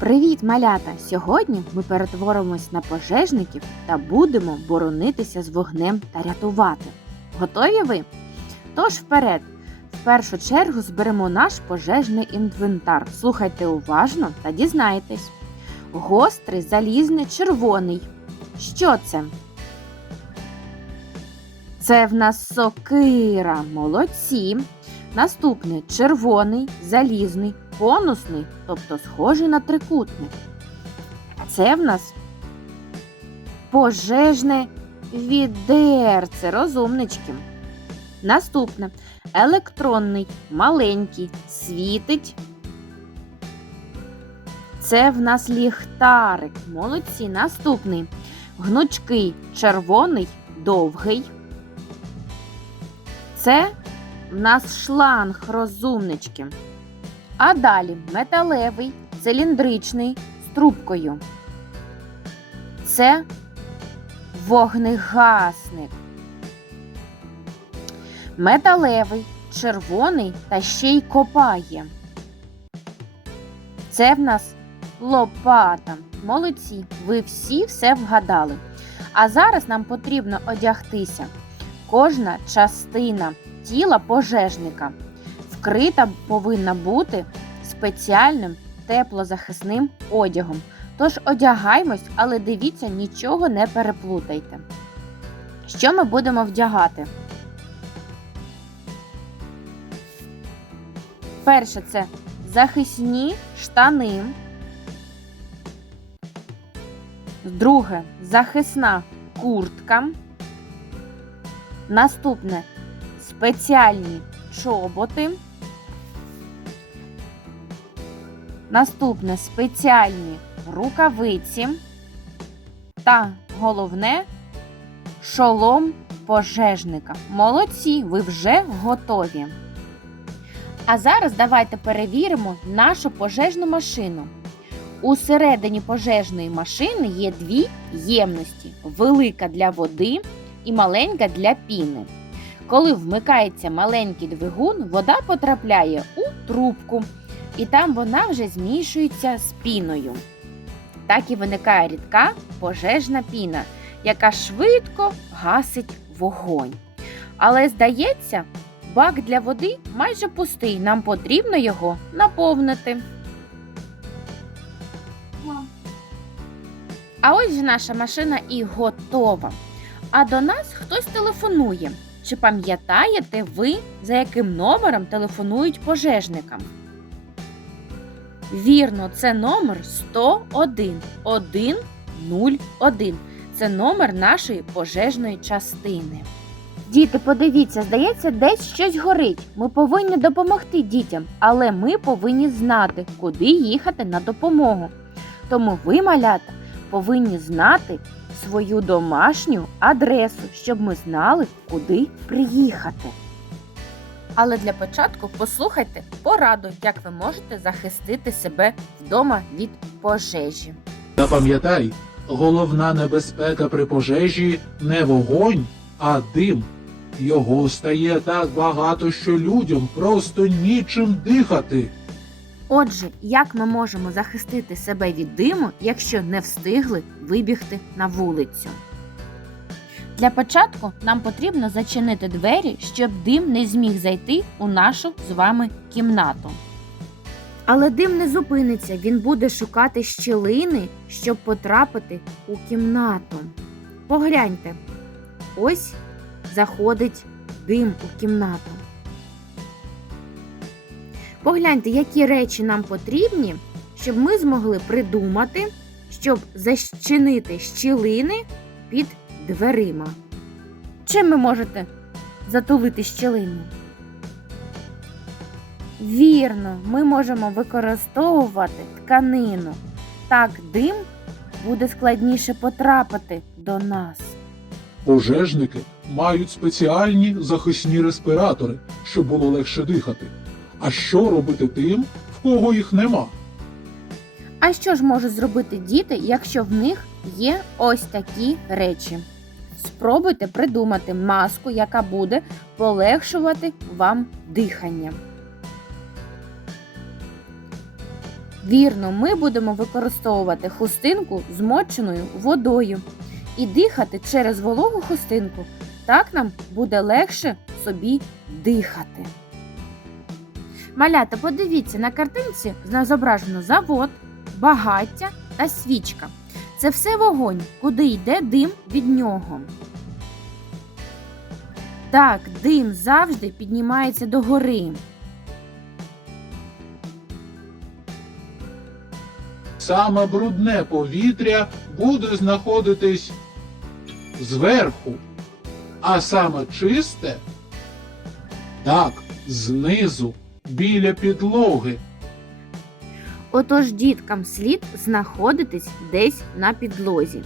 Привіт, малята! Сьогодні ми перетворимось на пожежників та будемо боронитися з вогнем та рятувати. Готові ви? Тож вперед! В першу чергу зберемо наш пожежний інвентар. Слухайте уважно та дізнайтесь. Гострий, залізний, червоний. Що це? Це в нас сокира. Молодці. Наступний червоний, залізний, конусний, тобто схожий на трикутник. Це в нас пожежне відерце, розумнички. Наступне електронний, маленький, світить. Це в нас ліхтарик. Молодці. Наступний гнучкий, червоний, довгий. Це в нас шланг розумнички. А далі металевий, циліндричний з трубкою. Це вогнегасник. Металевий, червоний та ще й копає. Це в нас лопата. Молодці, ви всі все вгадали. А зараз нам потрібно одягтися. Кожна частина тіла пожежника вкрита повинна бути спеціальним теплозахисним одягом. Тож одягаймось, але дивіться, нічого не переплутайте. Що ми будемо вдягати? Перше це захисні штани. Друге захисна куртка. Наступне спеціальні чоботи. Наступне спеціальні рукавиці. Та головне шолом пожежника. Молодці, ви вже готові. А зараз давайте перевіримо нашу пожежну машину. Усередині пожежної машини є дві ємності: велика для води і маленька для піни. Коли вмикається маленький двигун, вода потрапляє у трубку, і там вона вже змішується з піною. Так і виникає рідка пожежна піна, яка швидко гасить вогонь. Але здається, бак для води майже пустий. Нам потрібно його наповнити. А ось наша машина і готова. А до нас хтось телефонує. Чи пам'ятаєте ви, за яким номером телефонують пожежникам? Вірно, це номер 101 101. Це номер нашої пожежної частини. Діти, подивіться, здається, десь щось горить. Ми повинні допомогти дітям, але ми повинні знати, куди їхати на допомогу. Тому ви, малята, повинні знати свою домашню адресу, щоб ми знали, куди приїхати. Але для початку послухайте пораду, як ви можете захистити себе вдома від пожежі. Запам'ятай, головна небезпека при пожежі не вогонь, а дим. Його стає так багато, що людям просто нічим дихати. Отже, як ми можемо захистити себе від диму, якщо не встигли вибігти на вулицю? Для початку нам потрібно зачинити двері, щоб дим не зміг зайти у нашу з вами кімнату. Але дим не зупиниться, він буде шукати щілини, щоб потрапити у кімнату. Погляньте, ось заходить дим у кімнату. Погляньте, які речі нам потрібні, щоб ми змогли придумати, щоб защинити щілини під дверима. Чим ви можете затулити щілину? Вірно, ми можемо використовувати тканину. Так дим буде складніше потрапити до нас. Пожежники мають спеціальні захисні респіратори, щоб було легше дихати. А що робити тим, в кого їх нема? А що ж можуть зробити діти, якщо в них є ось такі речі? Спробуйте придумати маску, яка буде полегшувати вам дихання. Вірно, ми будемо використовувати хустинку змоченою водою і дихати через вологу хустинку. Так нам буде легше собі дихати. Малята, подивіться, на картинці зображено завод, багаття та свічка. Це все вогонь, куди йде дим від нього. Так, дим завжди піднімається догори. Саме брудне повітря буде знаходитись зверху, а саме чисте так, знизу, біля підлоги. Отож діткам слід знаходитись десь на підлозі.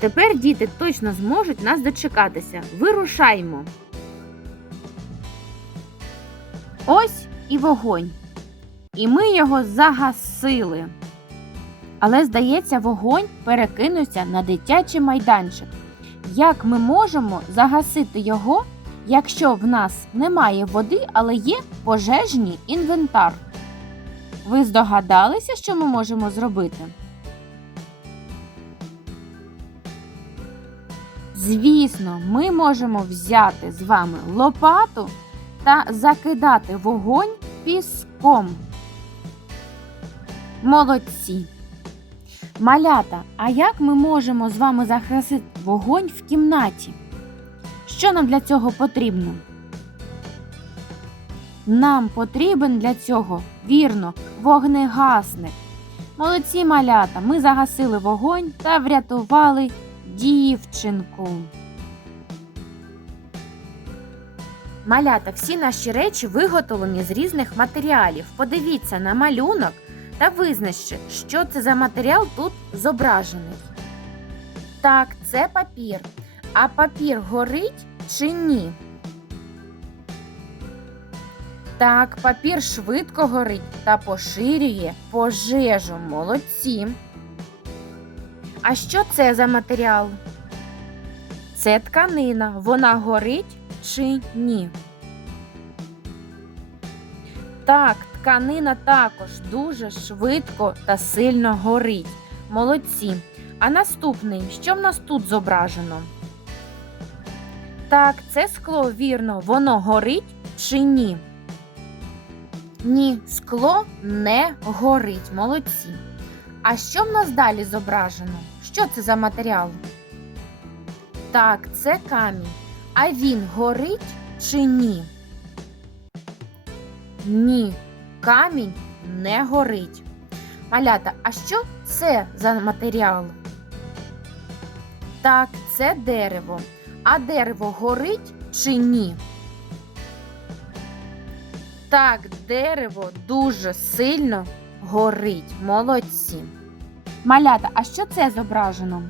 Тепер діти точно зможуть нас дочекатися. Вирушаймо. Ось і вогонь. І ми його загасили. Але, здається, вогонь перекинувся на дитячий майданчик. Як ми можемо загасити його, якщо в нас немає води, але є пожежний інвентар? Ви здогадалися, що ми можемо зробити? Звісно, ми можемо взяти з вами лопату та закидати вогонь піском. Молодці! Малята, а як ми можемо з вами захистити вогонь в кімнаті? Що нам для цього потрібно? Нам потрібен для цього, вірно, вогнегасник. Молодці малята, ми загасили вогонь та врятували дівчинку. Малята, всі наші речі виготовлені з різних матеріалів. Подивіться на малюнок та визначте, що це за матеріал тут зображений. Так, це папір. А папір горить чи ні? Так, папір швидко горить та поширює пожежу. Молодці. А що це за матеріал? Це тканина. Вона горить чи ні? Так, тканина також дуже швидко та сильно горить. Молодці. А наступний, що в нас тут зображено? Так, це скло, вірно, воно горить чи ні? Ні, скло не горить. Молодці. А що в нас далі зображено? Що це за матеріал? Так, це камінь. А він горить чи ні? Ні, камінь не горить. Малята, а що це за матеріал? Так, це дерево. А дерево горить чи ні? Так, дерево дуже сильно горить. Молодці. Малята, а що це зображено?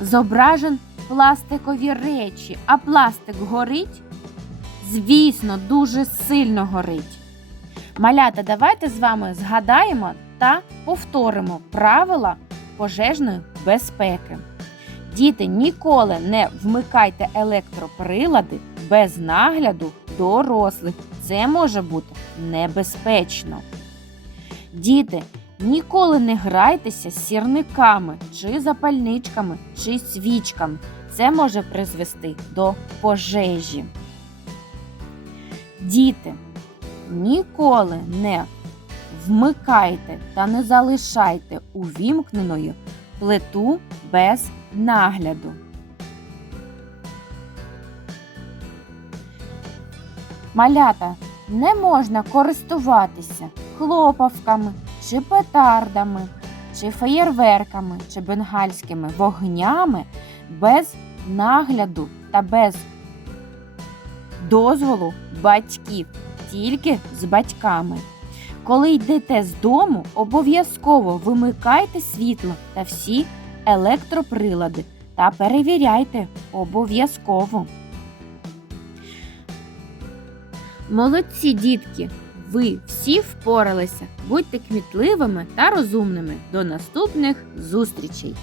Зображен пластикові речі, а пластик горить? Звісно, дуже сильно горить. Малята, давайте з вами згадаємо та повторимо правила пожежної безпеки. Діти, ніколи не вмикайте електроприлади без нагляду дорослих. Це може бути небезпечно. Діти, ніколи не грайтеся з сірниками чи запальничками чи свічками. Це може призвести до пожежі. Діти, ніколи не вмикайте та не залишайте увімкненою плиту без нагляду. Малята не можна користуватися хлопавками чи петардами, чи феєрверками, чи бенгальськими вогнями без нагляду та без дозволу батьків, тільки з батьками. Коли йдете з дому, обов'язково вимикайте світло та всі електроприлади та перевіряйте обов'язково. Молодці, дітки! Ви всі впоралися. Будьте кмітливими та розумними. До наступних зустрічей!